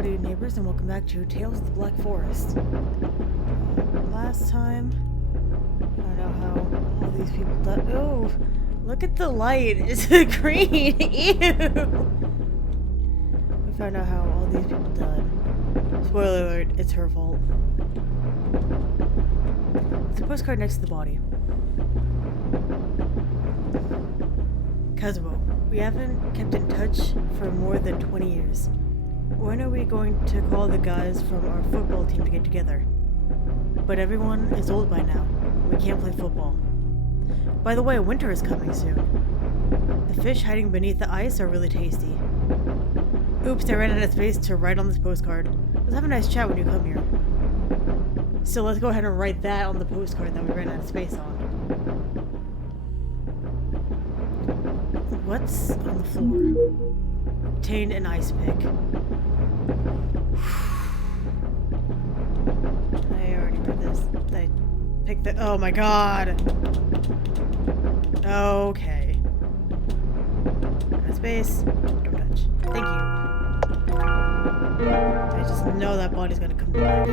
Howdy Neighbors, and welcome back to Tales of the Black Forest. Last time, found out how all these people died. Oh, look at the light. It's green. Ew. We found out how all these people died. Spoiler alert, it's her fault. It's a postcard next to the body. Kazuo, we haven't kept in touch for more than 20 years. When are we going to call the guys from our football team to get together? But everyone is old by now. We can't play football. By the way, winter is coming soon. The fish hiding beneath the ice are really tasty. Oops, I ran out of space to write on this postcard. Let's have a nice chat when you come here. So let's go ahead and write that on the postcard that we ran out of space on. What's on the floor? Obtained an ice pick. I already did this. I picked the— oh my god! Okay. Space. Don't touch. Thank you. I just know that body's gonna come to life.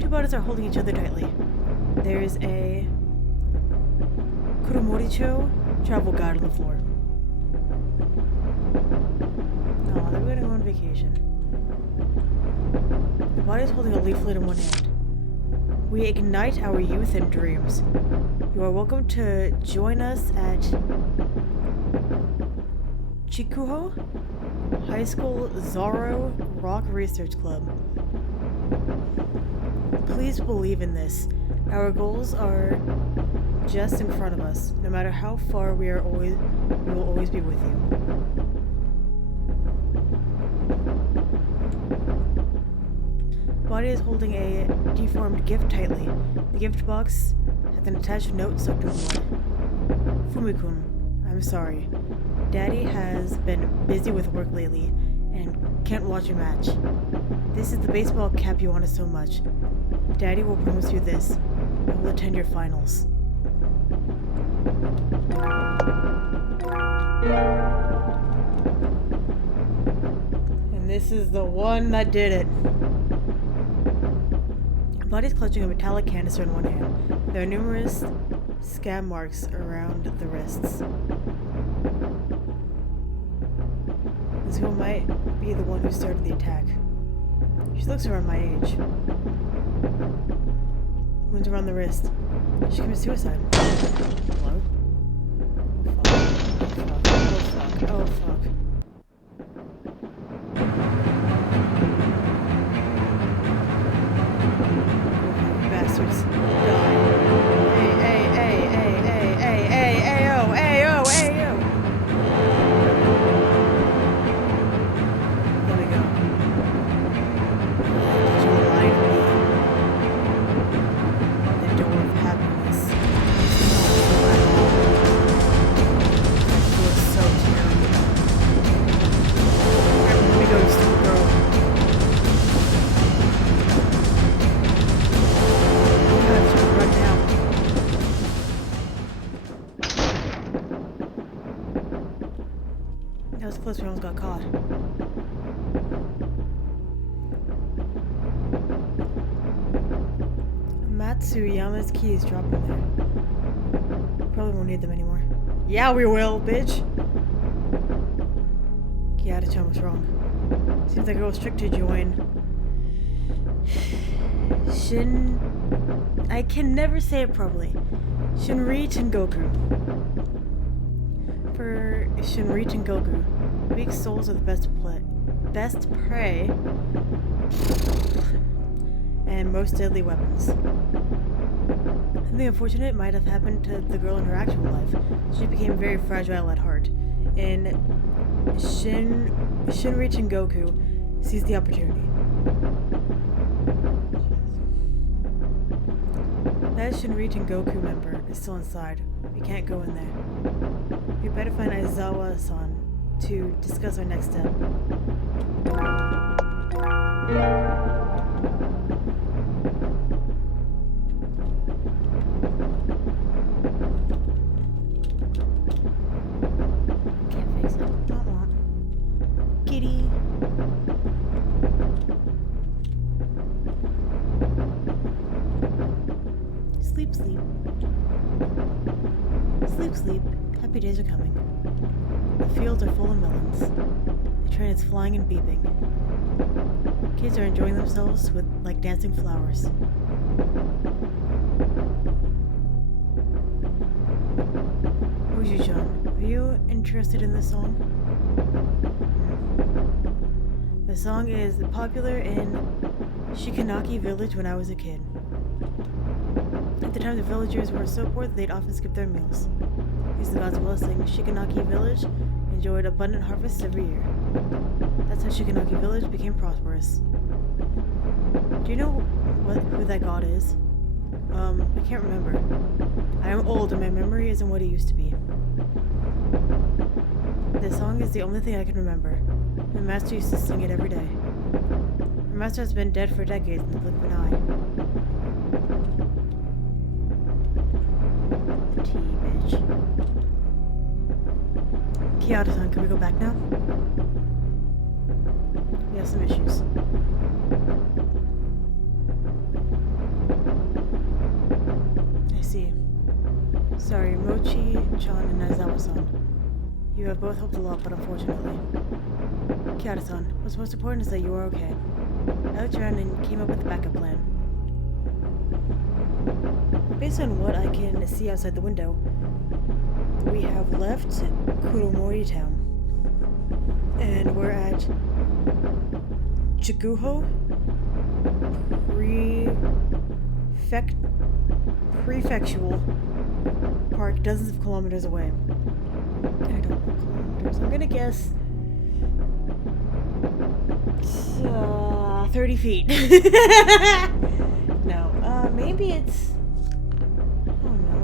Two bodies are holding each other tightly. There's a Kuromoricho travel guide on the floor. Oh, they're gonna go on vacation. The body is holding a leaflet in one hand. We ignite our youth and dreams. You are welcome to join us at Chikuho High School Zaro Rock Research Club. Please believe in this. Our goals are just in front of us. No matter how far we will always be with you. Body is holding a deformed gift tightly. The gift box has an attached note soaked in blood. Fumikun, I'm sorry. Daddy has been busy with work lately and can't watch your match. This is the baseball cap you wanted so much. Daddy will promise you this. I will attend your finals. And this is the one that did it. Body's clutching a metallic canister in one hand. There are numerous scab marks around the wrists. This girl might be the one who started the attack. She looks around my age. Wounds around the wrist. She committed suicide. Hello? Oh fuck. Oh fuck. Bastards. Die. Ayo. Let me go. Did you lie to me? The door of happiness. That feels so terrible. Alright, let me go, stupid girl. Run now. That was close, we almost got caught. Matsuyama's keys dropped in there. Probably won't need them anymore. Yeah, we will, bitch! Kiyata-chan was wrong. Seems like I was tricked to join I can never say it properly. Shinri Tengoku. For Shinri Tengoku, weak souls are the best prey and most deadly weapons. Something unfortunate might have happened to the girl in her actual life. She became very fragile at heart. And Shinri Tengoku seized the opportunity. That Shinri Tengoku member is still inside. We can't go in there. We better find Aizawa-san to discuss our next step. Can't fix it. Not lady. Sleep, sleep. Sleep, sleep. Happy days are coming. The fields are full of melons. The train is flying and beeping. Kids are enjoying themselves with like dancing flowers. Uji-chan, are you interested in this song? The song is popular in Shikanaki village when I was a kid. At the time, the villagers were so poor that they'd often skip their meals. Using God's blessing, Shikanaki village enjoyed abundant harvests every year. That's how Shikanaki village became prosperous. Do you know who that god is? I can't remember. I am old and my memory isn't what it used to be. This song is the only thing I can remember. My master used to sing it every day. My master has been dead for decades in the blink of an eye. The tea, bitch. Kyoto-san, can we go back now? We have some issues. I see. Sorry, Mochi-chan and Aizawa-san. You have both helped a lot, but unfortunately. Kyoto-san, what's most important is that you are okay. I looked around and came up with a backup plan. Based on what I can see outside the window, we have left Kuromori town. And we're at Chiguho Prefectural Park, dozens of kilometers away. I don't know kilometers. I'm gonna guess 30 feet. No, maybe it's... Oh no.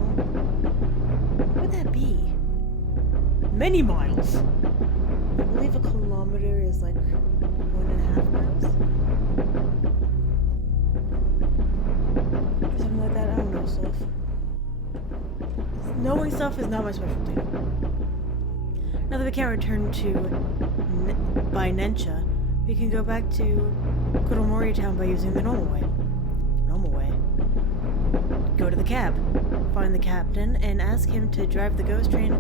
What would that be? Many miles. I believe a kilometer is like 1.5 miles. Or something like that. I don't know stuff. Knowing stuff is not my specialty. Now that we can't return to by Nensha, we can go back to Kuromori town by using the normal way. Normal way. Go to the cab, find the captain, and ask him to drive the ghost train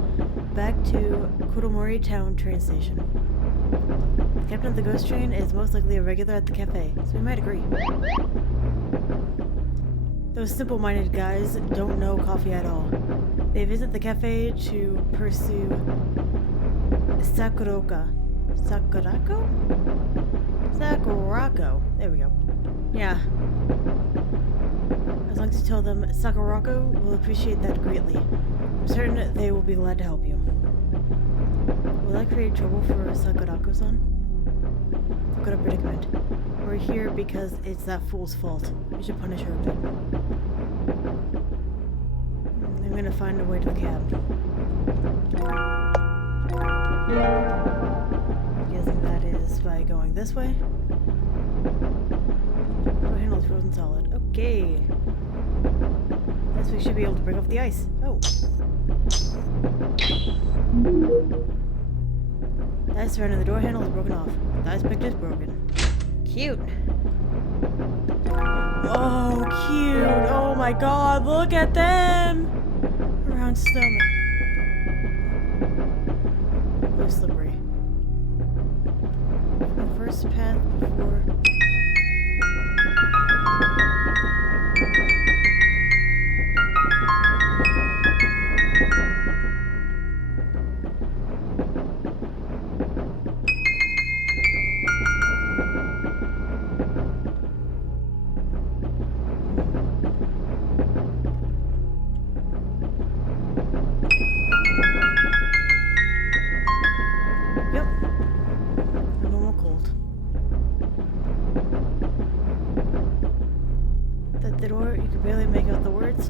back to Kuromori town train station. The captain of the ghost train is most likely a regular at the cafe, so we might agree. Those simple-minded guys don't know coffee at all. They visit the cafe to pursue Sakurako? There we go. Yeah. As long as you tell them Sakurako will appreciate that greatly. I'm certain they will be glad to help you. Will that create trouble for Sakurako-san? I've got a predicament. We're here because it's that fool's fault. We should punish her a bit. I'm gonna find a way to the cab. I'm guessing that is by going this way. Door handle is frozen solid. Okay. Guess we should be able to break off the ice. Oh. The ice surrounding the door handle is broken off. The ice pick is broken. Cute. Oh, cute. Oh my god, look at them. Around stomach. Oh, slippery. The first path before...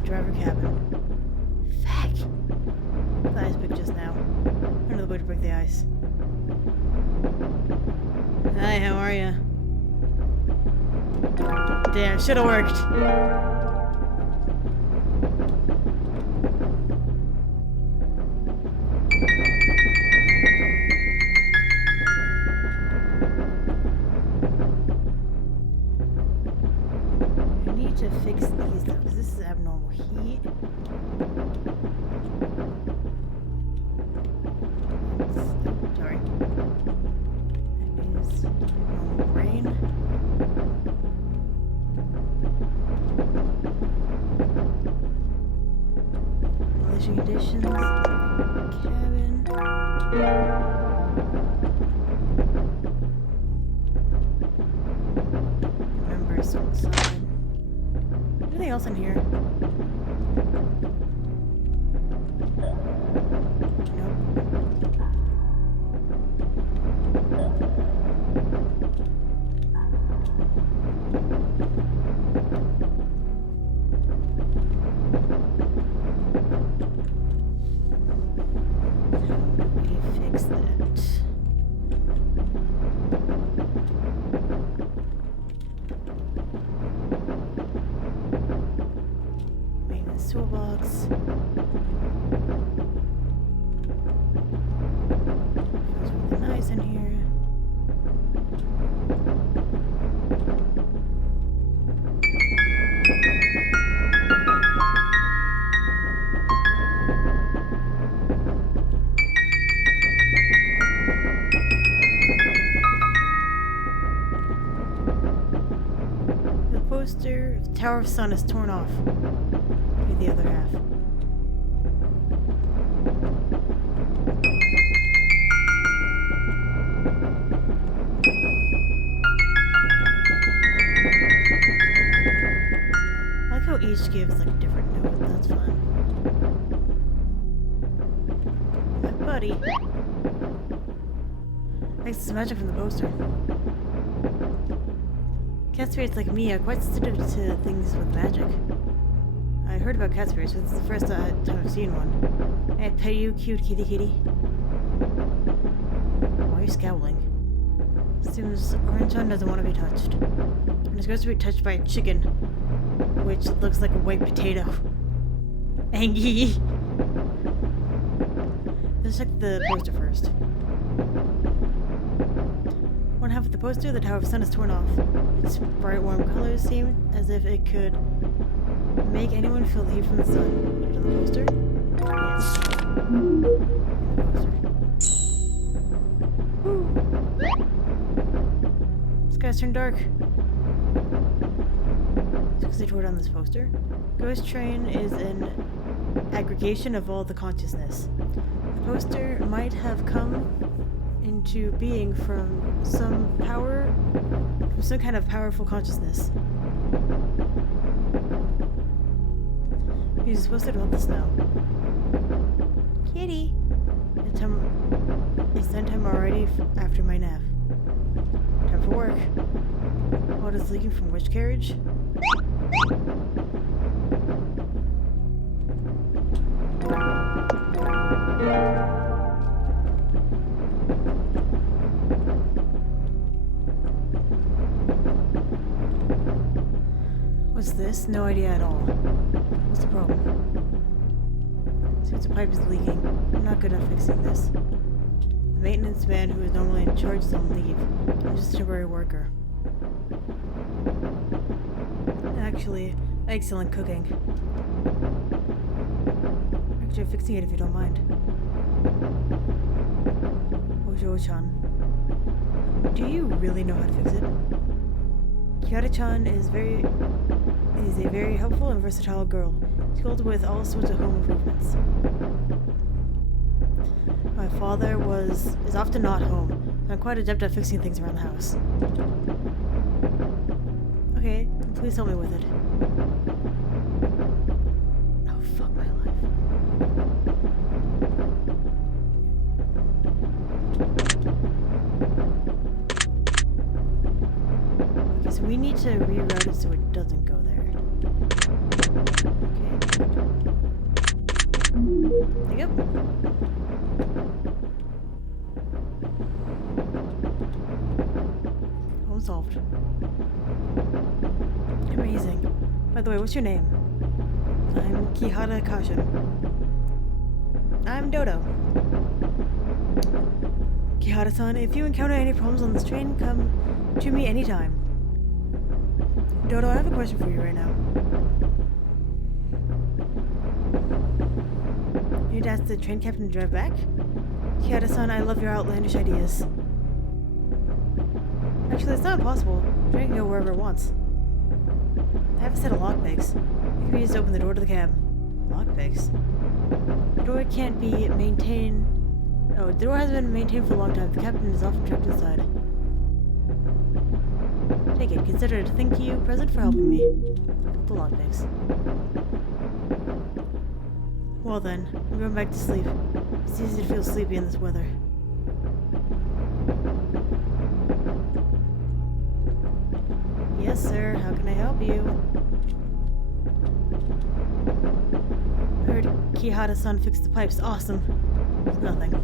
Driver cabin. Fuck! The ice pick just now. Another way to break the ice. Hi, how are ya? Damn, should've worked. fix these though, because this is abnormal heat. Sorry. That is abnormal rain. Ventilation conditions. Cabin. Members outside. Anything else in here? Toolbox. Feels really nice in here. The poster of Tower of Sun is torn off. The other half. I like how each gives like a different note. That's fun. Hi, buddy. Thanks to magic from the poster. Cat spirits like me are quite sensitive to things with magic. I heard about cat spirits, but this is the first time I've seen one. May I pet you, cute kitty kitty? Why are you scowling? Seems Orange-chan doesn't want to be touched. And it's supposed to be touched by a chicken, which looks like a white potato. Angie! Let's check the poster first. One half of the poster, the Tower of Sun, is torn off. Its bright warm colors seem as if it could make anyone feel the heat from the sun. Put it on the poster? Yes. In the poster. Woo! Sky's turned dark. It's because they tore down this poster. Ghost Train is an aggregation of all the consciousness. The poster might have come into being from some kind of powerful consciousness. He's supposed to want the snow. Kitty! It's that time already after my nap. Time for work. Water's leaking from which carriage? What's this? No idea at all. What's the problem? Seems the pipe is leaking. I'm not good at fixing this. The maintenance man who is normally in charge is on leave. I'm just a temporary worker. Actually, I excel in cooking. Actually, I'm fixing it if you don't mind. Ojo-chan. Do you really know how to fix it? Kyara-chan is a very helpful and versatile girl, skilled with all sorts of home improvements. My father is often not home, and I'm quite adept at fixing things around the house. Okay, please help me with it. Oh, fuck my life. Okay, so we need to reroute it so it doesn't go there. Okay. There you go. Problem solved. Amazing. By the way, what's your name? I'm Kihara Kashin. I'm Dodo. Kihara-san, if you encounter any problems on this train, come to me anytime. Dodo, I have a question for you right now. You'd ask the train captain to drive back? Kihara-san, I love your outlandish ideas. Actually, it's not impossible. The train can go wherever it wants. I have a set of lockpicks. It can be used to open the door to the cab. Lockpicks? The door can't be maintained... Oh, the door hasn't been maintained for a long time. The captain is often trapped inside. Take it. Consider it a thank you present for helping me. The lockpicks. Well then, I'm going back to sleep. It's easy to feel sleepy in this weather. Yes, sir. How can I help you? I heard Kihara-san fixed the pipes. Awesome. It's nothing.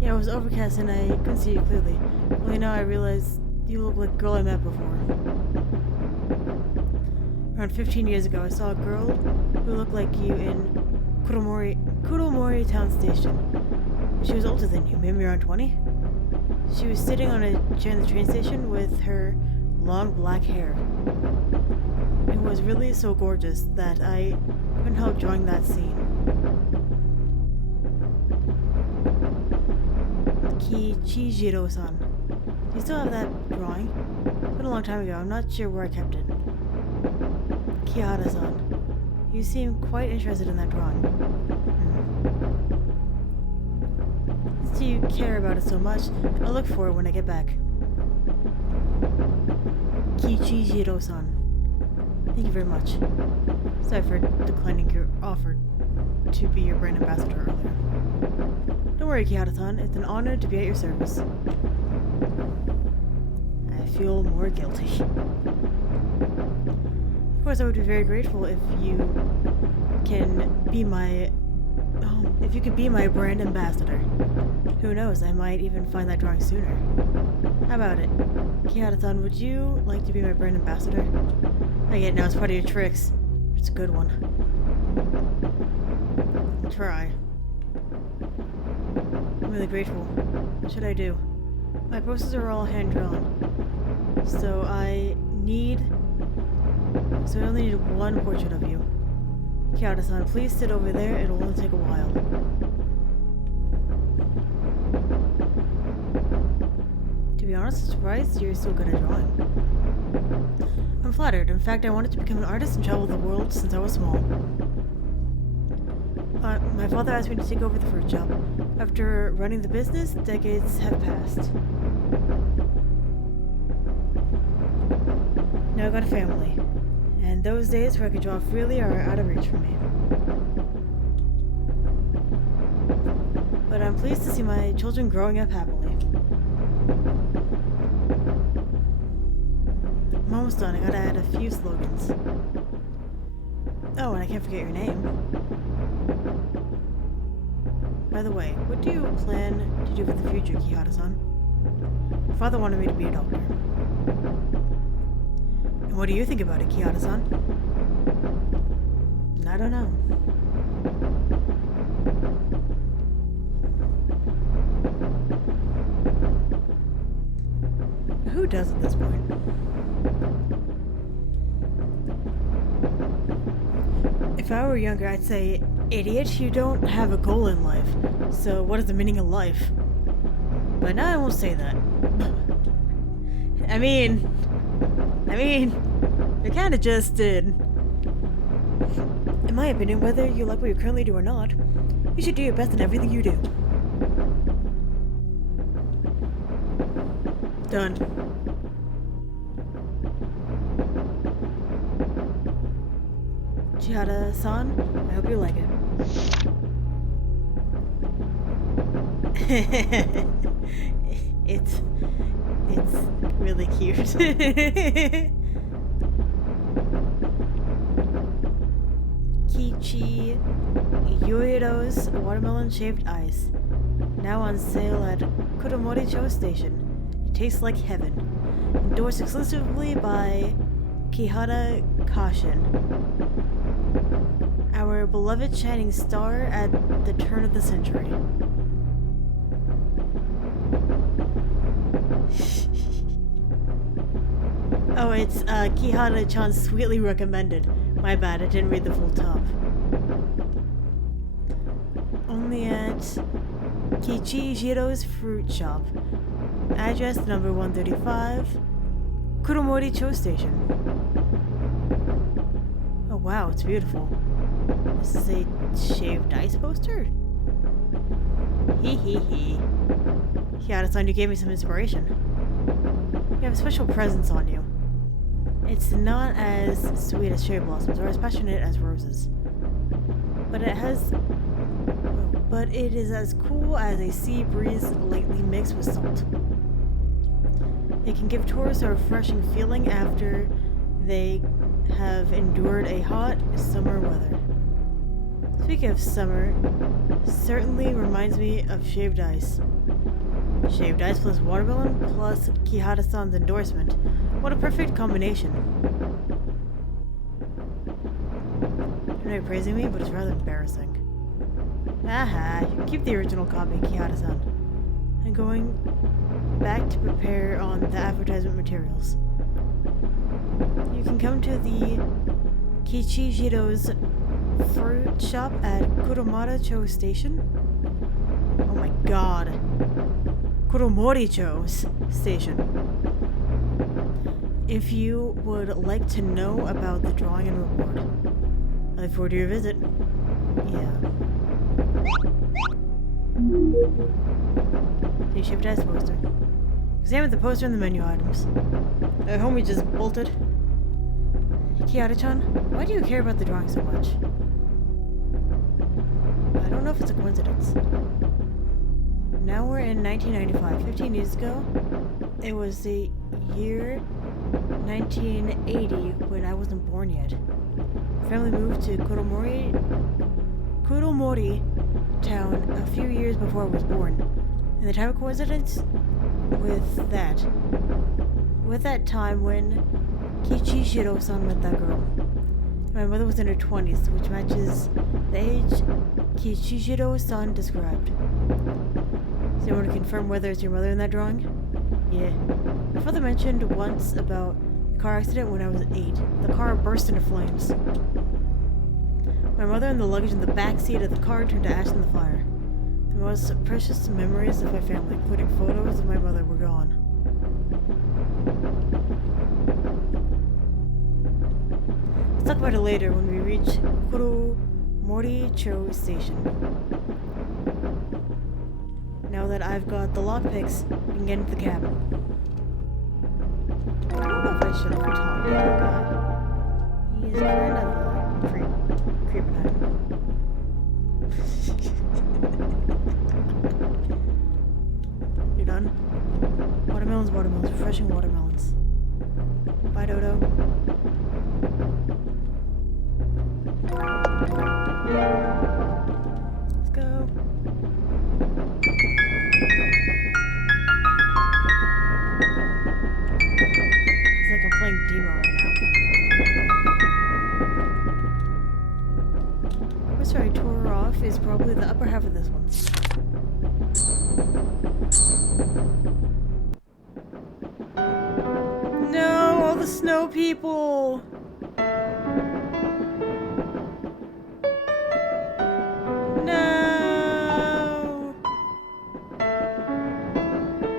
Yeah, it was overcast and I couldn't see you clearly. Only now I realized you look like a girl I met before. Around 15 years ago, I saw a girl who looked like you in Kuromori Town Station. She was older than you, maybe around 20? She was sitting on a chair in the train station with her long black hair. It was really so gorgeous that I couldn't help drawing that scene. Kichijiro-san. Do you still have that drawing? It's been a long time ago. I'm not sure where I kept it. Kihara-san. You seem quite interested in that drawing. Since you care about it so much, I'll look for it when I get back. Kichijiro-san. Thank you very much. Sorry for declining your offer to be your brand ambassador earlier. Don't worry, Kihara-san. It's an honor to be at your service. I feel more guilty. Of course, I would be very grateful if you can be my... if you could be my brand ambassador. Who knows, I might even find that drawing sooner. How about it? Kihara-san, would you like to be my brand ambassador? I get it now, it's part of your tricks. It's a good one. I'll try. I'm really grateful. What should I do? My posters are all hand-drawn. So I only need one portrait of you. Kihara-san, please sit over there. It'll only take a while. To be honest, I'm surprised you're so good at drawing. I'm flattered. In fact, I wanted to become an artist and travel the world since I was small. My father asked me to take over the fruit shop. After running the business, decades have passed. Now I got a family. And those days where I could draw freely are out of reach for me. But I'm pleased to see my children growing up happily. I'm almost done. I gotta add a few slogans. Oh, and I can't forget your name. By the way, what do you plan to do for the future, Kihara-san? My father wanted me to be a doctor. And what do you think about it, Kihara-san? I don't know. Who does at this point? If I were younger, I'd say, idiot, you don't have a goal in life. So what is the meaning of life? But now I won't say that. I mean, you kinda just did. In my opinion, whether you like what you currently do or not, you should do your best in everything you do. Done. Chihara-san, I hope you like it. It's really cute. Kichi Yoiro's watermelon shaped ice. Now on sale at Kuromori Station. It tastes like heaven. Endorsed exclusively by Kihara Kashin. Our beloved shining star at the turn of the century. Oh, it's Kihara-chan sweetly recommended. My bad, I didn't read the full top. at Kichijiro's Fruit Shop. Address number 135, Kuromori Cho Station. Oh wow, it's beautiful. This is a shaved ice poster? Hee hee hee. Yeah, that's when you gave me some inspiration. You have special presence on you. It's not as sweet as cherry blossoms or as passionate as roses. But it is as cool as a sea breeze lately mixed with salt. It can give tourists a refreshing feeling after they have endured a hot summer weather. Speaking of summer, certainly reminds me of shaved ice. Shaved ice plus watermelon plus Kihara-san's endorsement. What a perfect combination. I know you're praising me, but it's rather embarrassing. Aha, you can keep the original copy, Kihara-san. I'm going back to prepare on the advertisement materials. You can come to the Kichijiro's Fruit Shop at Kuromori Cho Station. Oh my god. Kuromori Cho's Station. If you would like to know about the drawing and reward, I look forward to your visit. Yeah. The shipped ice poster. Examine the poster and the menu items. The homie just bolted. Kiara-chan, why do you care about the drawing so much? I don't know if it's a coincidence. Now we're in 1995. 15 years ago, it was the year 1980 when I wasn't born yet. My family moved to Kuromori town a few years before I was born. And the time of coincidence with that time when Kichijiro-san met that girl. My mother was in her 20s, which matches the age Kichijiro-san described. So you want to confirm whether it's your mother in that drawing? Yeah. My father mentioned once about a car accident when I was 8. The car burst into flames. My mother and the luggage in the back seat of the car turned to ash in the fire. The most precious memories of my family, including photos of my mother, were gone. Let's talk about it later when we reach Kuromori Cho Station. Now that I've got the lockpicks, we can get into the cab. I don't know if I should have talked to that guy. He's kind of a creeping out. You're done? Watermelons, refreshing watermelons. Bye, Dodo. Let's go. It's like I'm playing demo right now. What's I tore off is probably the upper half of this one. No, all the snow people! No!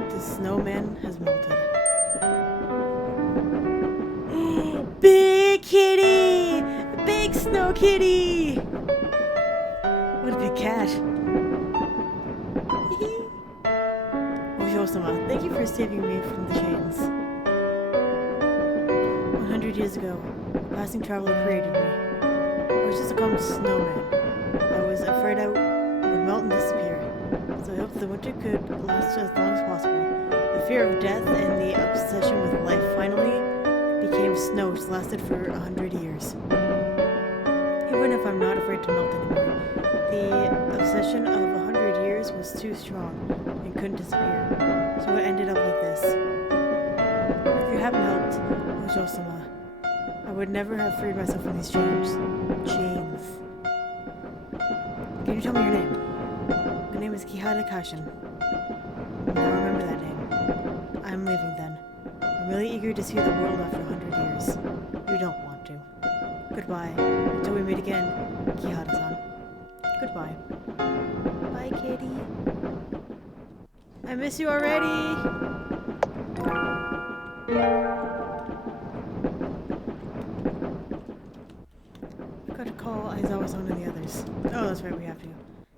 The snowman has melted. Big kitty! Big snow kitty! What a big cat. Ojo-sama, thank you for saving me from the chains. 100 years ago, a passing traveler created me. I was just a common snowman. I was afraid I would melt and disappear, so I hoped the winter could last as long as possible. The fear of death and the obsession with life finally became snow, which lasted for 100 years. Even if I'm not afraid to melt anymore, the obsession of 100 years was too strong and couldn't disappear, so it ended up like this. If you haven't helped, Ojo-sama, I would never have freed myself from these chains. Can you tell me your name? My name is Kihara Kashin. Now remember that name. I'm leaving then. I'm really eager to see the world after 100 years. You don't want to. Goodbye. Until we meet again, Kihara-san. Goodbye. Bye. Hi, kitty. I miss you already. Got to call Aizawa-san and the others. Oh, that's right, we have to.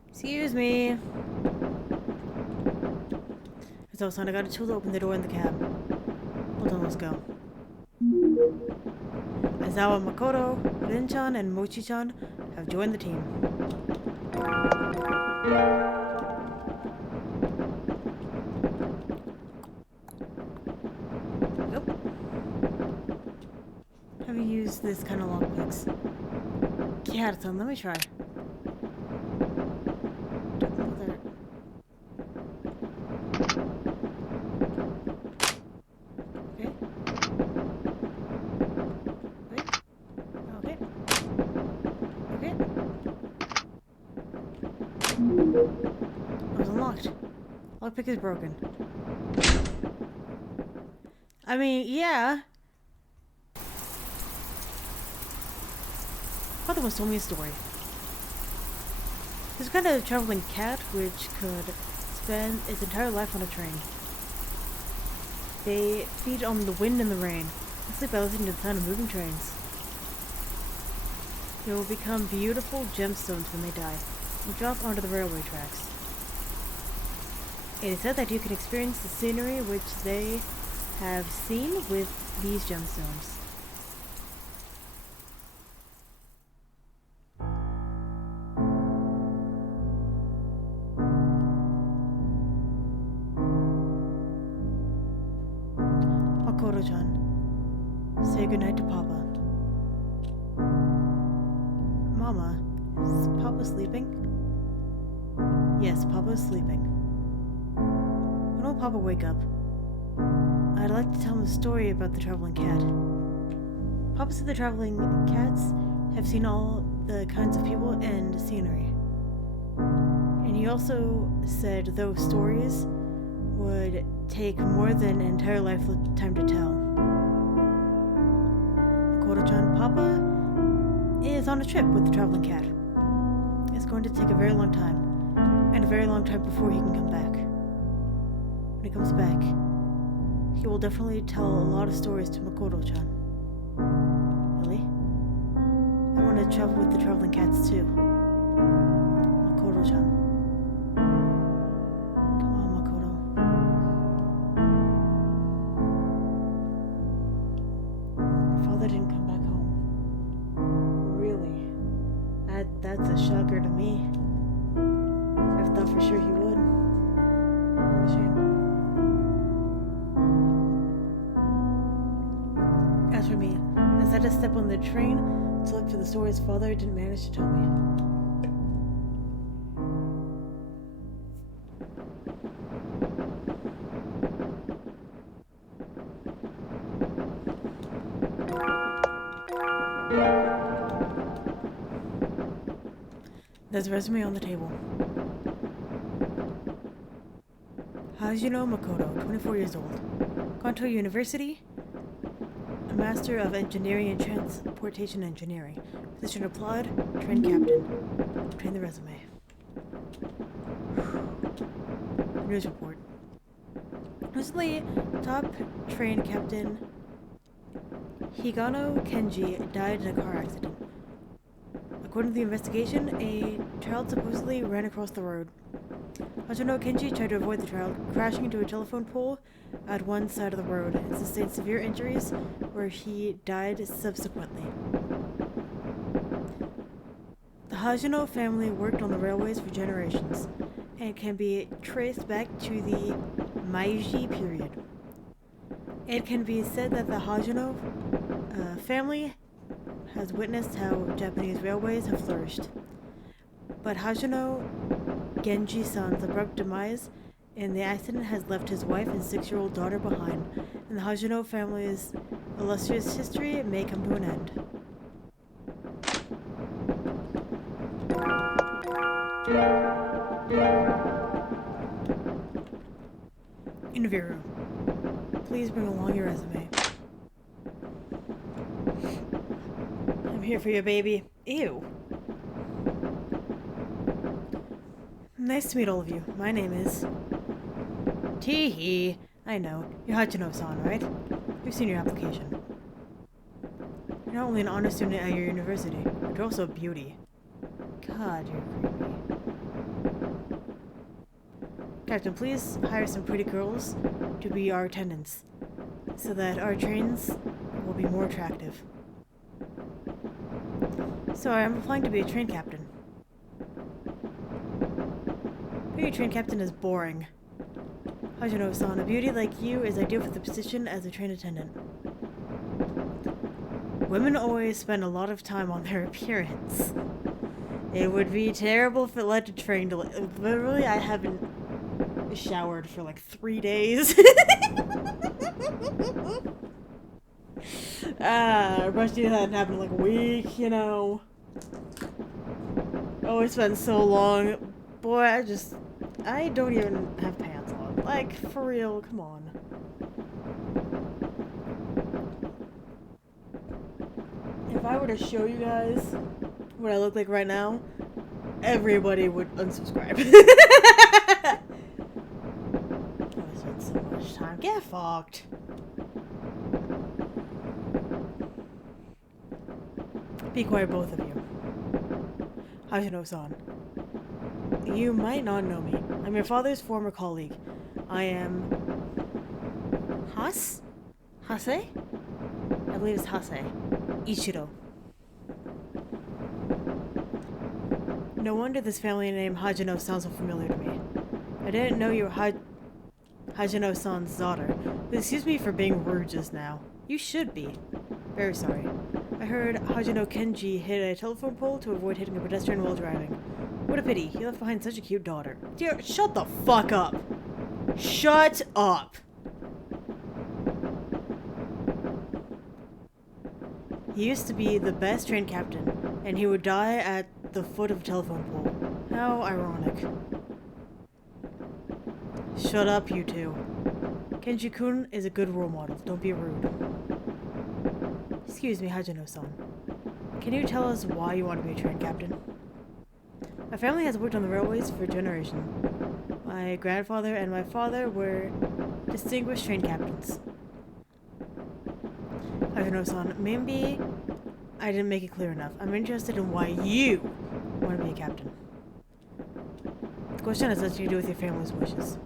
Excuse me. Aizawa-san, I got a tool to open the door in the cab. Hold on, let's go. Aizawa, Makoto, Rin-chan, and Mochi-chan have joined the team. Yep. Have you used this kind of lockpicks? Yeah, son, let me try. Okay. Wait. Okay. Okay. It was unlocked. Lockpick is broken. I mean, yeah. Father once told me a story. There's kind of a traveling cat which could spend its entire life on a train. They feed on the wind and the rain, and sleep by listening to the sound of moving trains. They will become beautiful gemstones when they die, and drop onto the railway tracks. It is said that you can experience the scenery which they have seen with these gemstones. Makoto-chan, say goodnight to Papa. Mama, is Papa sleeping? Yes, Papa is sleeping. When will Papa wake up? I'd like to tell him a story about the traveling cat. Papa said the traveling cats have seen all the kinds of people and scenery. And he also said those stories would take more than an entire lifetime to tell. Makoto-chan, Papa is on a trip with the traveling cat. It's going to take a very long time, and a very long time before he can come back. When he comes back, he will definitely tell a lot of stories to Makoto-chan. Really? I want to travel with the traveling cats too. Makoto-chan. Come on, Makoto. Your father didn't come back home. Really? That's a shocker to me. I thought for sure he would. What a shame. As for me, I had to step on the train to look for the story his father didn't manage to tell me. There's a resume on the table. Hajino Makoto, 24 years old. Kanto University. A Master of Engineering and Transportation Engineering. Position applied. Train captain. Train the resume. News report. Recently, top train captain Higano Kenji died in a car accident. According to the investigation, a child supposedly ran across the road. Hajino Kenji tried to avoid the child, crashing into a telephone pole at one side of the road and sustained severe injuries where he died subsequently. The Hajino family worked on the railways for generations and can be traced back to the Meiji period. It can be said that the Hajino family has witnessed how Japanese railways have flourished. But Hajino Genji-san's abrupt demise in the accident has left his wife and 6-year-old daughter behind, and the Hajino family's illustrious history may come to an end. Interview room. Please bring along your resume. I'm here for you, baby. Ew. Nice to meet all of you. My name is... Teehee. I know. You're Hachino-san, right? We've seen your application. You're not only an honor student at your university, but you're also a beauty. God, you're creepy. Captain, please hire some pretty girls to be our attendants, so that our trains will be more attractive. Sorry, I'm applying to be a train captain. Being a train captain is boring. Hajino-san, a beauty like you is ideal for the position as a train attendant. Women always spend a lot of time on their appearance. It would be terrible if it led to train delay. Literally, I haven't showered for like 3 days. Brush teeth hadn't happened in like a week, you know. Oh, it's been so long. Boy, I don't even have pants on. Like, for real, come on. If I were to show you guys what I look like right now, everybody would unsubscribe. I spent so much time. Get fucked. Be quiet, both of you. Hajino-san. You might not know me. I'm your father's former colleague. I am... Hase? I believe it's Hase. Ichiro. No wonder this family name Hajino sounds so familiar to me. I didn't know you were Hajino-san's daughter. But excuse me for being rude just now. You should be. Very sorry. I heard Hajino Kenji hit a telephone pole to avoid hitting a pedestrian while driving. What a pity. He left behind such a cute daughter. Dear, shut the fuck up. Shut up. He used to be the best train captain, and he would die at the foot of a telephone pole. How ironic. Shut up, you two. Kenji-kun is a good role model. Don't be rude. Excuse me, Hajino-san. Can you tell us why you want to be a train captain? My family has worked on the railways for generations. My grandfather and my father were distinguished train captains. Hajino-san, maybe I didn't make it clear enough. I'm interested in why you want to be a captain. The question has nothing to do with your family's wishes.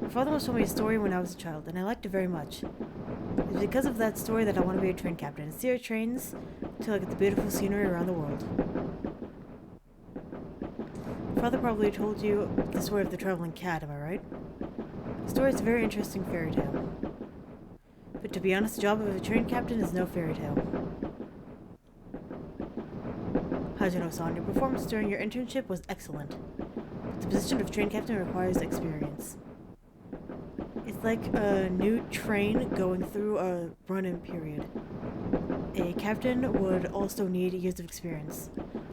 My father once told me a story when I was a child, and I liked it very much. It's because of that story that I want to be a train captain and steer trains to look at the beautiful scenery around the world. Father probably told you the story of the traveling cat, am I right? The story is a very interesting fairy tale. But to be honest, the job of a train captain is no fairy tale. Hajino-san, your performance during your internship was excellent. But the position of train captain requires experience. It's like a new train going through a run-in period. A captain would also need years of experience.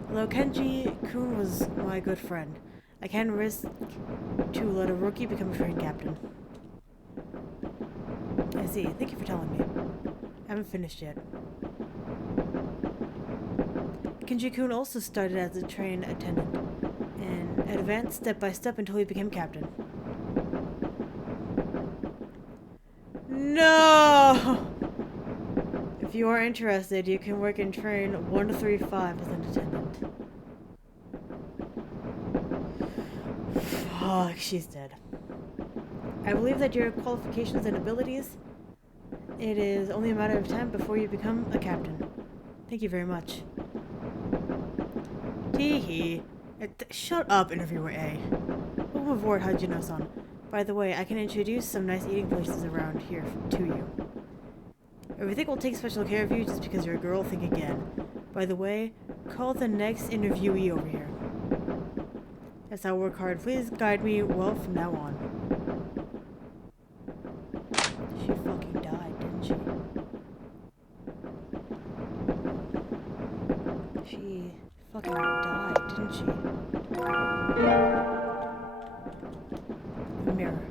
Although Kenji-kun was my good friend, I can't risk to let a rookie become a train captain. I see. Thank you for telling me. I haven't finished yet. Kenji-kun also started as a train attendant and advanced step by step until he became captain. No! If you are interested, you can work in train 135 as an attendant. Fuck, she's dead. I believe that your qualifications and abilities, it is only a matter of time before you become a captain. Thank you very much. Teehee. Shut up, interviewer A. Welcome aboard, Hajino-san. By the way, I can introduce some nice eating places around here to you. If you think we'll take special care of you just because you're a girl, think again. By the way, call the next interviewee over here. Yes, I'll work hard. Please guide me well from now on. She fucking died, didn't she? She fucking died, didn't she? A mirror.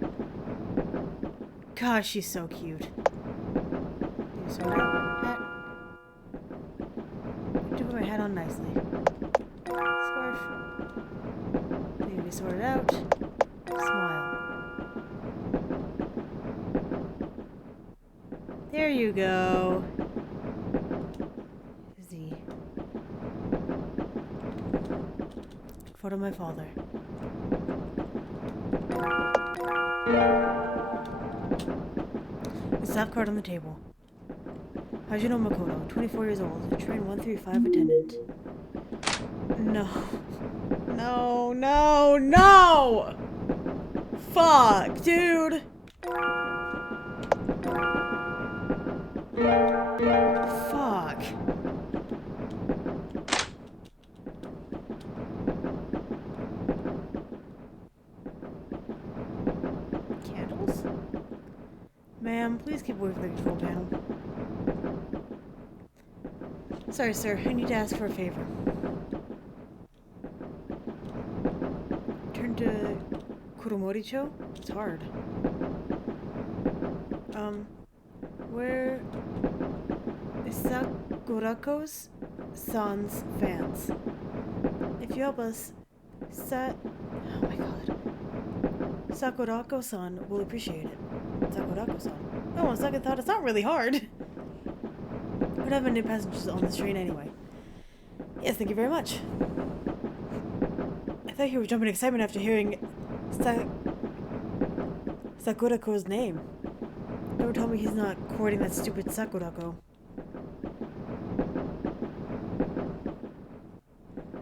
Gosh, she's so cute. So hat. To put my hat on nicely. Scarf. me sort it out. Smile. There you go. Z. Photo of my father. A staff card on the table. Hajino Makoto, 24 years old, train 135 attendant. No. No, no, no! Fuck, dude! Fuck. Candles? Ma'am, please keep away from the control panel. Sorry, sir. I need to ask for a favor. Turn to Kuromori-cho? It's hard. Where is Sakurako's son's fans? If you help us, oh my god. Sakurako-san will appreciate it. Sakurako-san. Oh, on second thought, it's not really hard. Would have any passengers on this train anyway. Yes, thank you very much. I thought you were jumping in excitement after hearing Sakurako's name. Don't tell me he's not courting that stupid Sakurako.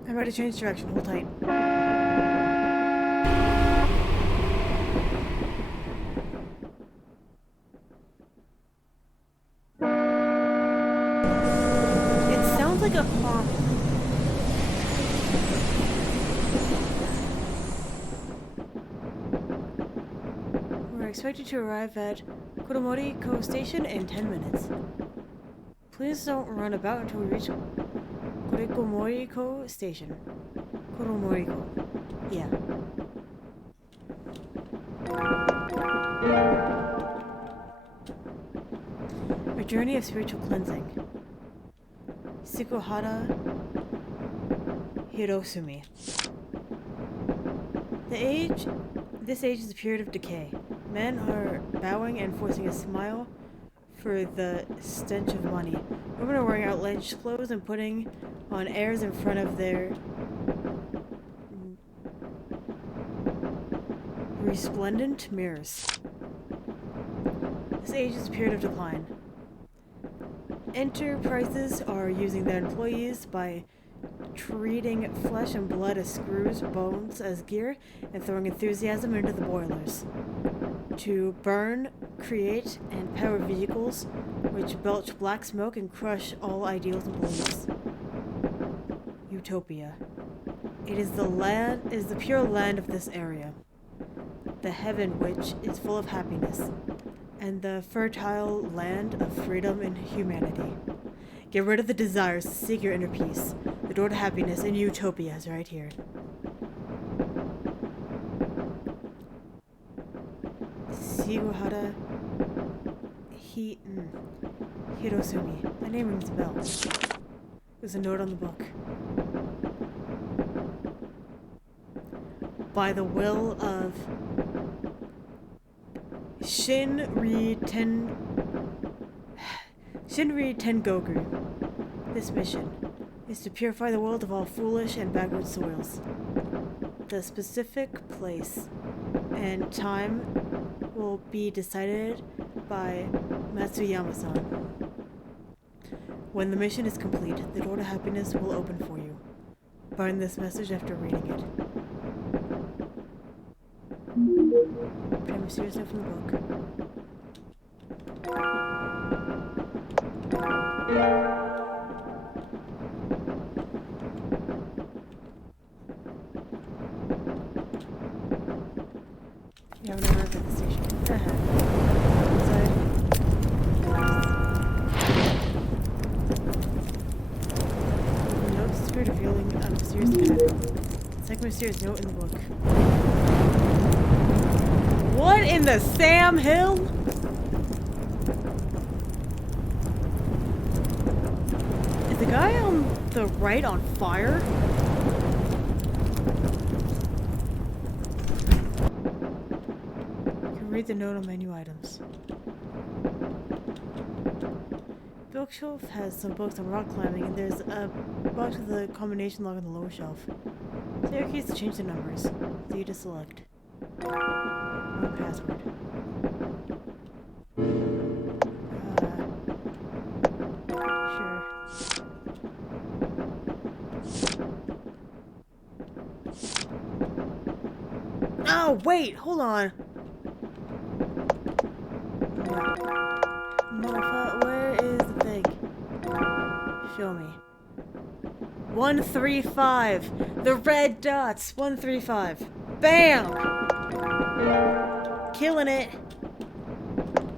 I'm ready to change direction. Hold tight. It sounds like a car. We're expected to arrive at Kuromori-ko Station in 10 minutes. Please don't run about until we reach Kuromori-ko Station. Kuromori-ko. Yeah. A journey of spiritual cleansing. Sikuhara Hirosumi. This age is a period of decay. Men are bowing and forcing a smile for the stench of money. Women are wearing outlandish clothes and putting on airs in front of their resplendent mirrors. This age is a period of decline. Enterprises are using their employees by treating flesh and blood as screws, bones as gear, and throwing enthusiasm into the boilers. To burn, create, and power vehicles which belch black smoke and crush all ideals and beliefs. Utopia. It is the pure land of this area. The heaven which is full of happiness, and the fertile land of freedom and humanity. Get rid of the desires to seek your inner peace. The door to happiness in Utopia is right here. Siguhara Hirosumi. That name rings a bell. There's a note on the book. By the will of Shinri Tengoku, this mission is to purify the world of all foolish and backward soils. The specific place and time will be decided by Matsuyama-san. When the mission is complete, the door to happiness will open for you. Burn this message after reading it. Pretty mysterious note from the book. Yeah, I've never arrived at the station. Inside. The notes spirit revealing a mysterious pattern. Second mysterious note in the book. What in the Sam Hill? Is the guy on the right on fire? the note on menu items. Bookshelf has some books on rock climbing, and there's a box with a combination lock on the lower shelf. There are keys to change the numbers. So you just select. Wrong password. Sure. Oh, wait! Hold on! Where is the thing? Show me. 135! The red dots! 135. Bam! Killing it!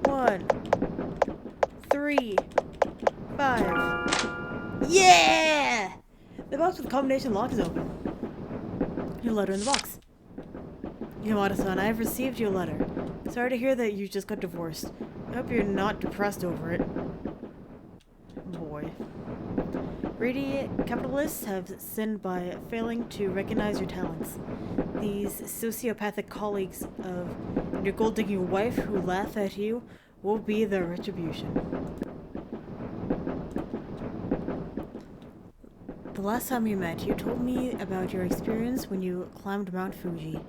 1, 3, 5. Yeah! The box with the combination lock is open. Your letter in the box. Yamada-san, I have received your letter. Sorry to hear that you just got divorced. I hope you're not depressed over it. Boy. Greedy capitalists have sinned by failing to recognize your talents. These sociopathic colleagues of your gold-digging wife who laugh at you will be their retribution. The last time we met, you told me about your experience when you climbed Mount Fuji.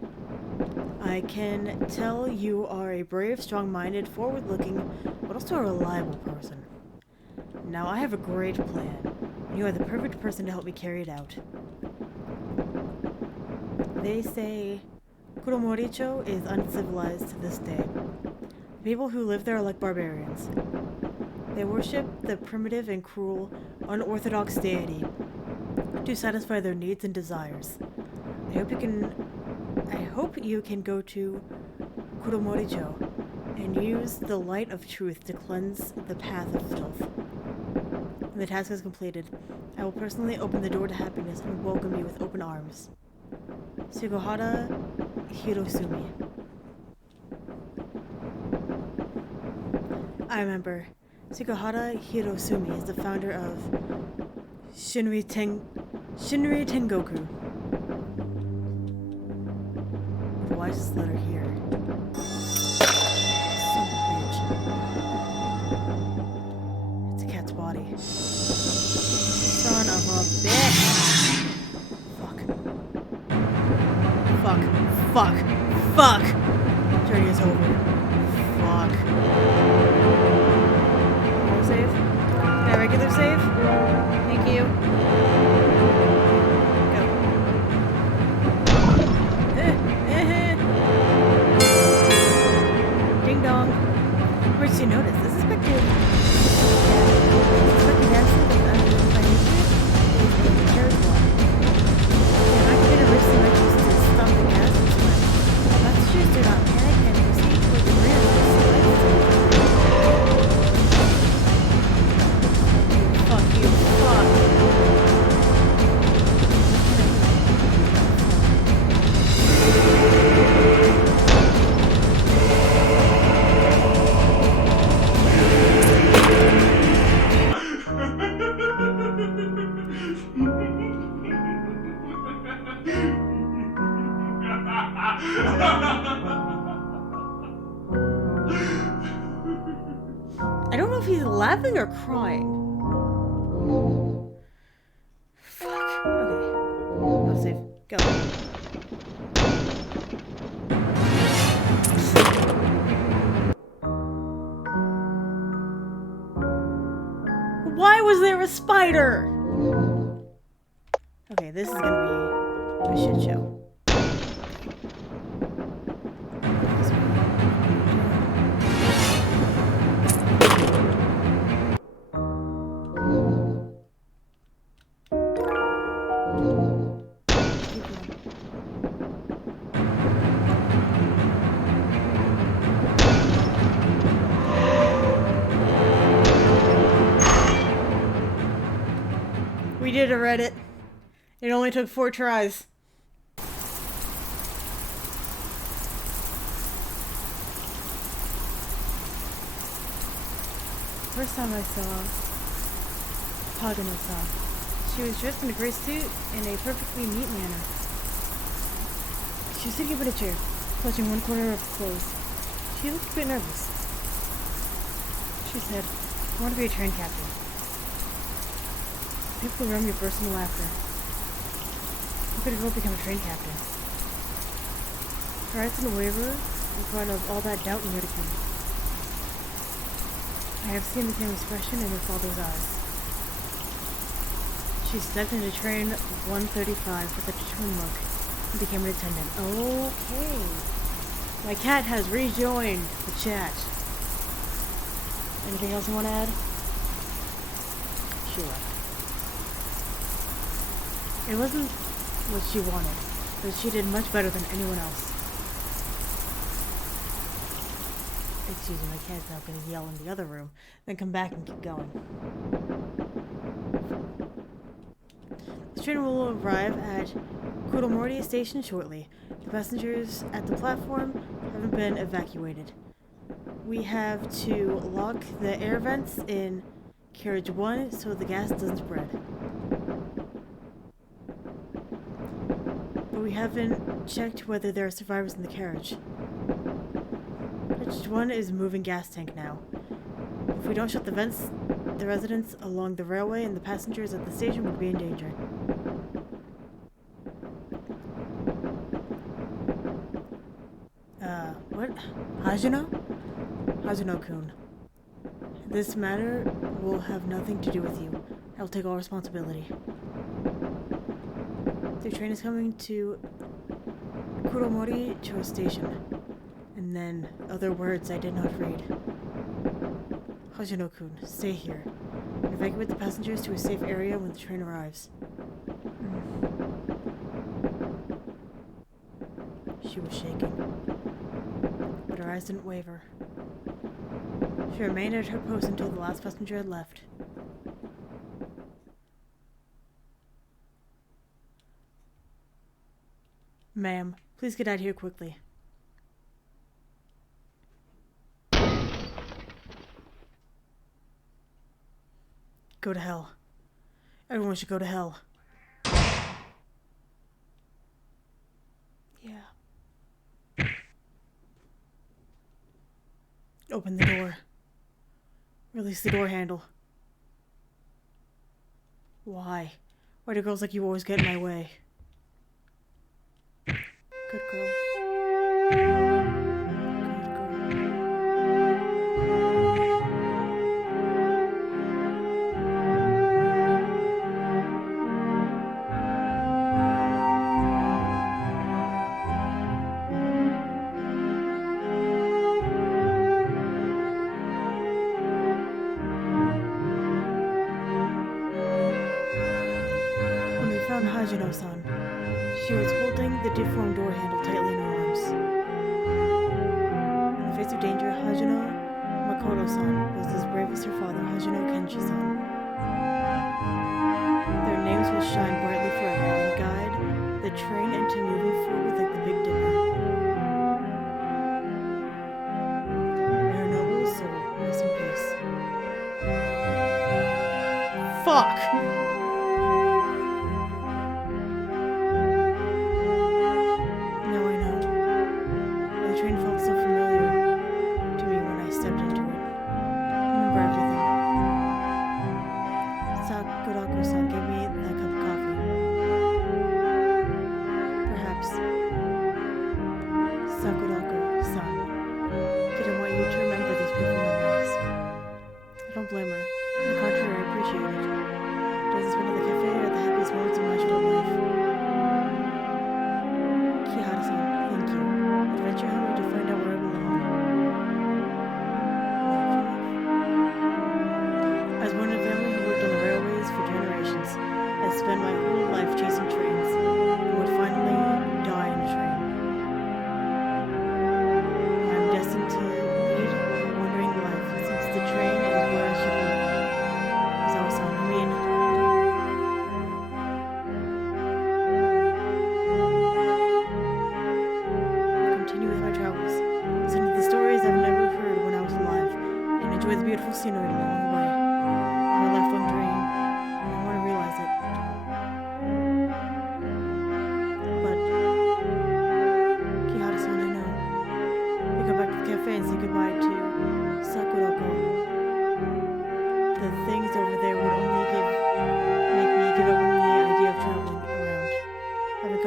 I can tell you are a brave, strong-minded, forward-looking, but also a reliable person. Now I have a great plan, and you are the perfect person to help me carry it out. They say Kuromoricho is uncivilized to this day. The people who live there are like barbarians. They worship the primitive and cruel, unorthodox deity to satisfy their needs and desires. I hope you can go to Kuromoricho and use the light of truth to cleanse the path of filth. When the task is completed, I will personally open the door to happiness and welcome you with open arms. Sugohara Hirosumi. I remember. Sugohara Hirosumi is the founder of Shinri Tengoku. Why is this letter here? Son of a bitch. It's a cat's body. Son of a bitch! Fuck. Fuck! Journey is over. Fuck. Home save? Can I regular save? Thank you. Ding dong. Emergency notice. This is expected. Expected accident of financial is terrible. An activated emergency measures to stop the gas and spread. Passengers do not panic and proceed toward the rear Fuck you. Fuck. I don't know if he's laughing or crying. Fuck. Okay. Go save. Go. Why was there a spider? Okay, this is gonna be a shit show. We did a Reddit. It only took 4 tries. First time I saw Pagano-san, she was dressed in a gray suit in a perfectly neat manner. She was sitting up in a chair, clutching one corner of clothes. She looked a bit nervous. She said, I want to be a train captain. People around me burst into laughter. How could a girl become a train captain? Her eyes didn't waver in front of all that doubt and ridicule. I have seen the same expression in her father's eyes. She stepped into train 135 with a determined look and became an attendant. Okay. My cat has rejoined the chat. Anything else you want to add? She left. It wasn't what she wanted, but she did much better than anyone else. Excuse me, my cat's now going to yell in the other room, then come back and keep going. The train will arrive at Kuromori Station shortly. The passengers at the platform haven't been evacuated. We have to lock the air vents in carriage 1 so the gas doesn't spread. But we haven't checked whether there are survivors in the carriage. Carriage 1 is a moving gas tank now. If we don't shut the vents, the residents along the railway and the passengers at the station would be in danger. What? Hajino? Hajino-kun. This matter will have nothing to do with you. I'll take all responsibility. The train is coming to Kuromori Cho Station. And then other words I did not read. Hajino-kun, stay here. Evacuate the passengers to a safe area when the train arrives. She was shaking, but her eyes didn't waver. She remained at her post until the last passenger had left. Ma'am, please get out of here quickly. Go to hell. Everyone should go to hell. Yeah. Open the door. Release the door handle. Why? Why do girls like you always get in my way? Good girl. Good girl. Found Hajino-san. She was holding the deformed door handle tightly in her arms. In the face of danger, Hajino Makoto-san was as brave as her father, Hajino Kenshi-san. Their names will shine brightly forever and guide the train into moving forward like the Big Dipper. May her noble soul rest in peace. Fuck! Perhaps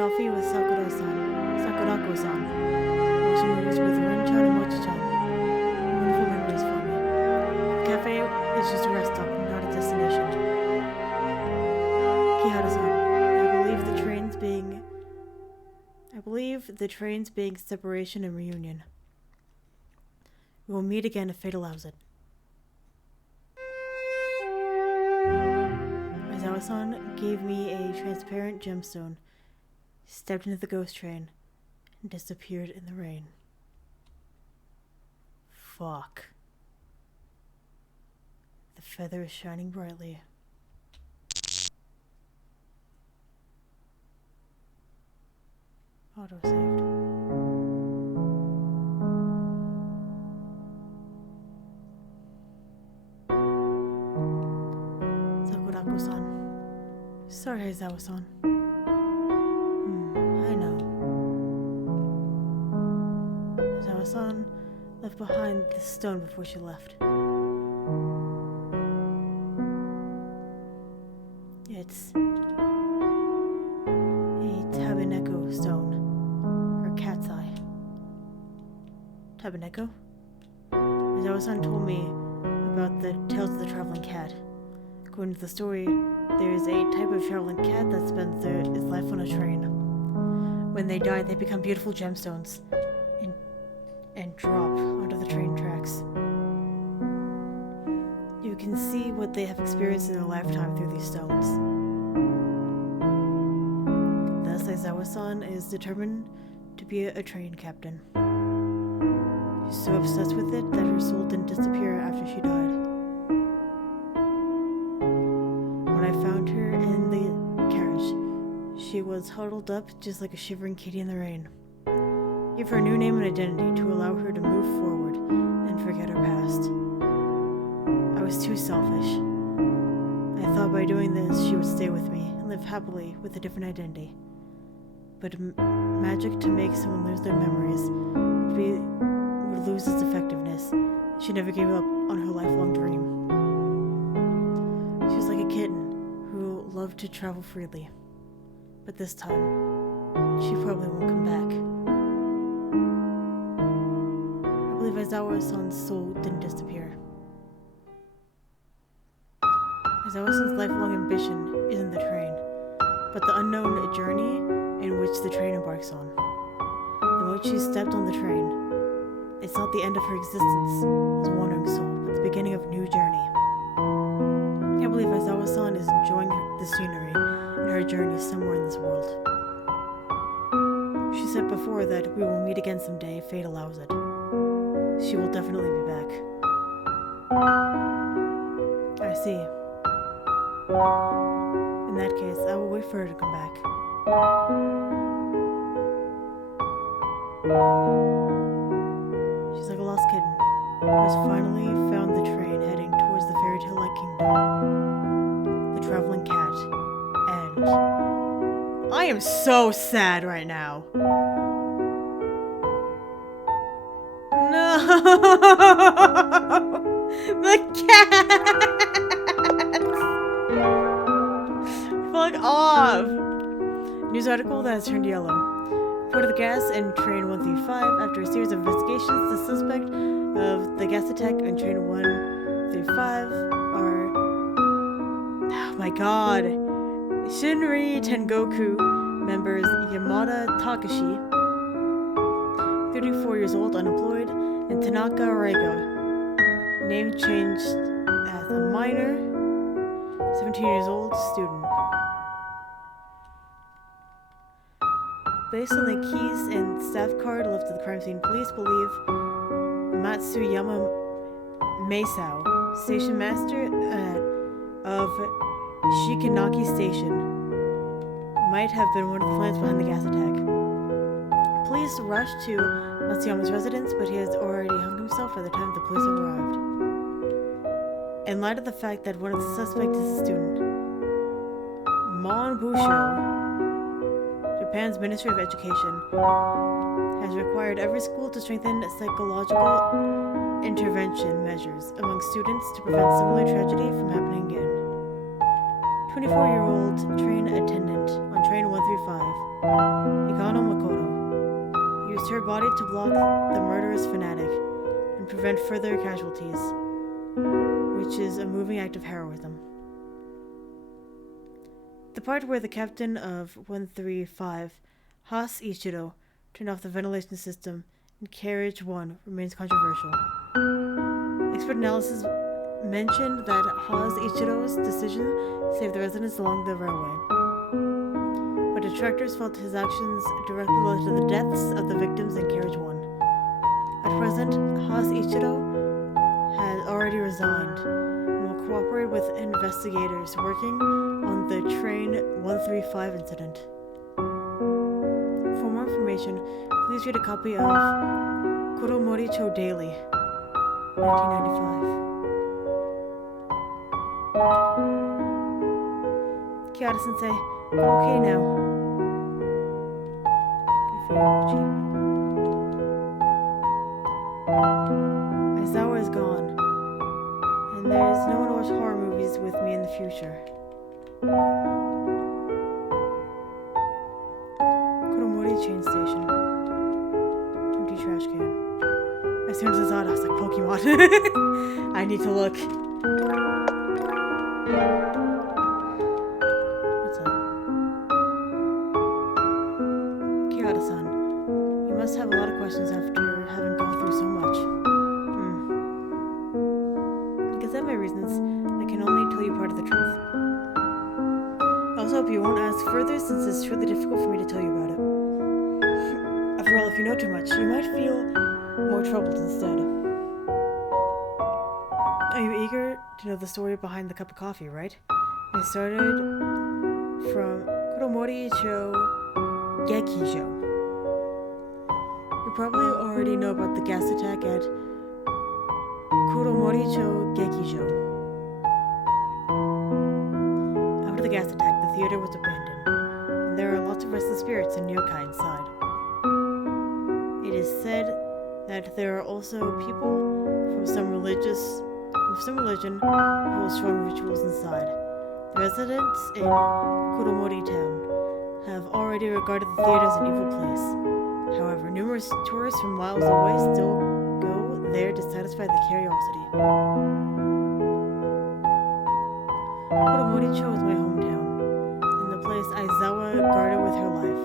coffee with Sakurako-san. Watching movies with Ren-chan and Mochi-chan. Wonderful memories for me. The cafe is just a rest stop, not a destination. Kihara-san, I believe the train's being separation and reunion. We will meet again if fate allows it. Aizawa-san gave me a transparent gemstone, stepped into the ghost train, and disappeared in the rain. Fuck. The feather is shining brightly. Auto-saved. Sakurako-san. Sorry, Aizawa-san. I know. Aizawa-san left behind the stone before she left. It's a Tabaneko stone. Cat's eye. Tabaneko? Aizawa-san told me about the tales of the traveling cat. According to the story, there is a type of traveling cat that spends its life on a train. When they die, they become beautiful gemstones and drop onto the train tracks. You can see what they have experienced in their lifetime through these stones. Thus, Aizawa-san is determined to be a train captain. She's so obsessed with it that her soul didn't disappear after she died. When I found her in the carriage, she was huddled up just like a shivering kitty in the rain. Give her a new name and identity to allow her to move forward and forget her past. I was too selfish. I thought by doing this she would stay with me and live happily with a different identity. But magic to make someone lose their memories would lose its effectiveness. She never gave up on her lifelong dream. She was like a kitten who loved to travel freely. But this time, she probably won't come back. I believe Aizawa-san's soul didn't disappear. Aizawa-san's lifelong ambition isn't the train, but the unknown journey in which the train embarks on. The moment she stepped on the train, it's not the end of her existence as a wandering soul, but the beginning of a new journey. I believe Aizawa-san is enjoying the scenery and her journey somewhere in this world. She said before that we will meet again someday if fate allows it. She will definitely be back. I see. In that case, I will wait for her to come back. She's like a lost kitten who has finally found the train heading towards the fairy tale-like kingdom. The traveling cat. And I am so sad right now. No! The cat! Fuck off! News article that has turned yellow. Reported the gas in train 135. After a series of investigations, the suspect of the gas attack on train 135 are... Oh my god. Shinri Tengoku members Yamada Takashi, 34 years old, unemployed, and Tanaka Reigo, name changed as a minor, 17 years old, student. Based on the keys and staff card left at the crime scene, police believe Matsuyama Meisao, station master of Shikanaki Station, might have been one of the plans behind the gas attack. Police rushed to Matsuyama's residence, but he has already hung himself by the time the police arrived. In light of the fact that one of the suspects is a student, Mon Busho, Japan's Ministry of Education, has required every school to strengthen psychological intervention measures among students to prevent similar tragedy from happening again. 24-year-old train attendant on train 135, Hikano Makoto, used her body to block the murderous fanatic and prevent further casualties, which is a moving act of heroism. The part where the captain of 135, Haas Ichiro, turned off the ventilation system in carriage 1 remains controversial. Expert analysis mentioned that Haas Ichiro's decision saved the residents along the railway, but detractors felt his actions directly led to the deaths of the victims in carriage 1. At present, Haas Ichiro has already resigned and will cooperate with investigators working on the train 135 incident. For more information, please read a copy of Kuromori-cho Daily, 1995. Kiara-sensei, I'm okay now. Good for you, Mochi. Aizawa is gone, and there's no one to watch horror movies with me in the future. Kuromori train station. Empty trash can. As soon as I saw it, I was like, Pokemon. I need to look. What's up? Kyoto-san, you must have a lot of questions after having gone through so much. Because I have my reasons, I can only tell you part of the truth. I also hope you won't ask further since it's truly difficult for me to tell you about it. After all, if you know too much, you might feel more troubled instead. Are you eager to know the story behind the cup of coffee, right? It started from Kuromori-cho Gekijo. You probably already know about the gas attack at Kuromori-cho Gekijo. After the gas attack, the theater was abandoned, and there are lots of restless spirits and yokai inside. It is said that there are also people from some religion who hold strong rituals inside. The residents in Kuromori town have already regarded the theater as an evil place. However, numerous tourists from miles away still go there to satisfy their curiosity. Kuromori-cho is my hometown, and the place Aizawa guarded with her life.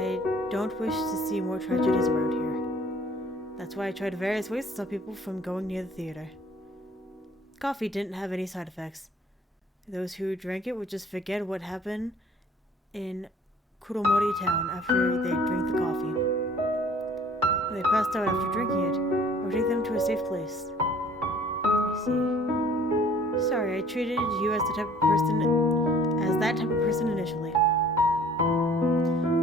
I don't wish to see more tragedies around here. That's why I tried various ways to stop people from going near the theater. Coffee didn't have any side effects. Those who drank it would just forget what happened in Kuromori town after they drank the coffee. When they passed out after drinking it, I would take them to a safe place. I see. Sorry, I treated you as that type of person initially.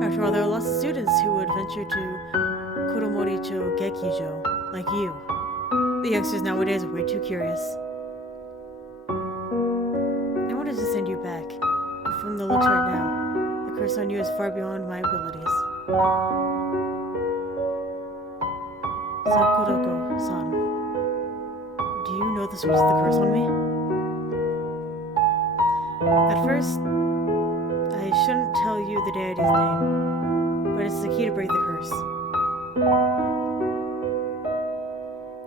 After all, there are lots of students who would venture to Kuromori-cho Gekijo, like you. The youngsters nowadays are way too curious. I wanted to send you back, but from the looks right now, the curse on you is far beyond my abilities. Sakurako-san, do you know the source of the curse on me? At first, I shouldn't tell you the deity's name, but it's the key to break the curse.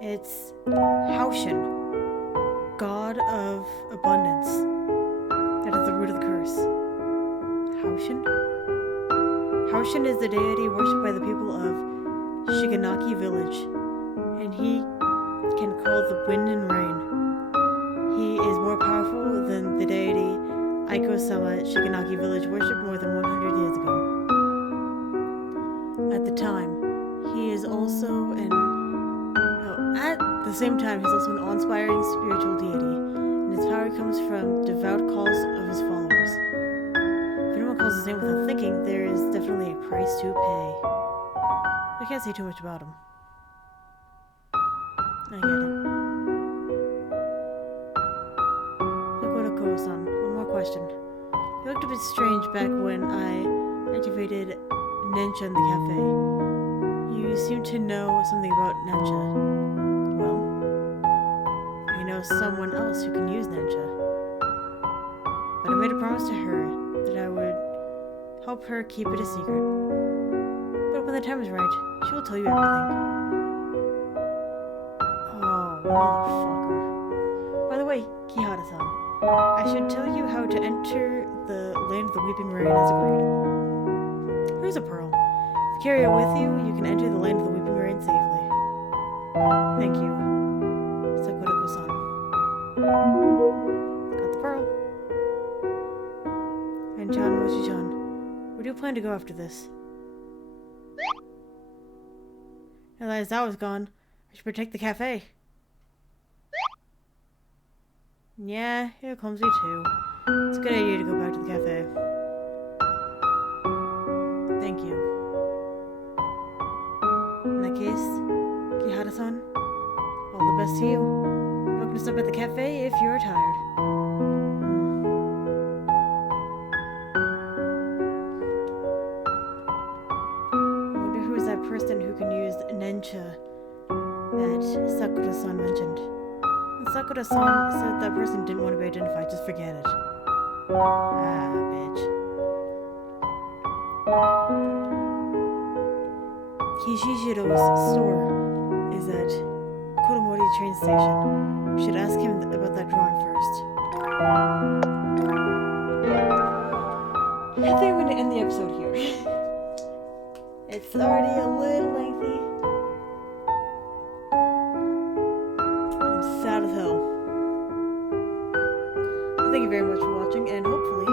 It's Haushin, god of abundance. That is the root of the curse. Haushin? Haushin is the deity worshipped by the people of Shiganaki village, and he can call the wind and rain. He is more powerful than the deity Aiko-sama at Shiganaki village worshipped more than 100 years ago. At the same time, he's also an awe-inspiring spiritual deity, and his power comes from devout calls of his followers. If anyone calls his name without thinking, there is definitely a price to pay. I can't say too much about him. I get it. Sakurako-san, one more question. You looked a bit strange back when I activated Nensha in the cafe. You seem to know something about Nensha. Well, I know someone else who can use Nensha. but I made a promise to her that I would help her keep it a secret. But when the time is right, she will tell you everything. Oh, motherfucker. By the way, Kihara-san, I should tell you how to enter the Land of the Weeping Rain as agreed. Here's a pearl. If you carry it with you, you can enter the Land of the Weeping Rain safely. Thank you, Sakurako-san. Got the pearl. And Chan Mochi-chan, where do you plan to go after this? Now that Aizawa's gone, I should protect the cafe. Yeah, here comes me too. It's a good idea to go back to the cafe. Thank you. In that case, Kihara-san, all the best to you. You're welcome to stop at the cafe if you're tired. I wonder who is that person who can use Nencha that Sakura-san mentioned. When Sakura-san said that person didn't want to be identified, just forget it. Ah, bitch. Kishishiro's store is at Koromori train station. We should ask him about that drawing first. I think I'm going to end the episode here. It's already a little lengthy. I'm sad as hell. Thank you very much for watching, and hopefully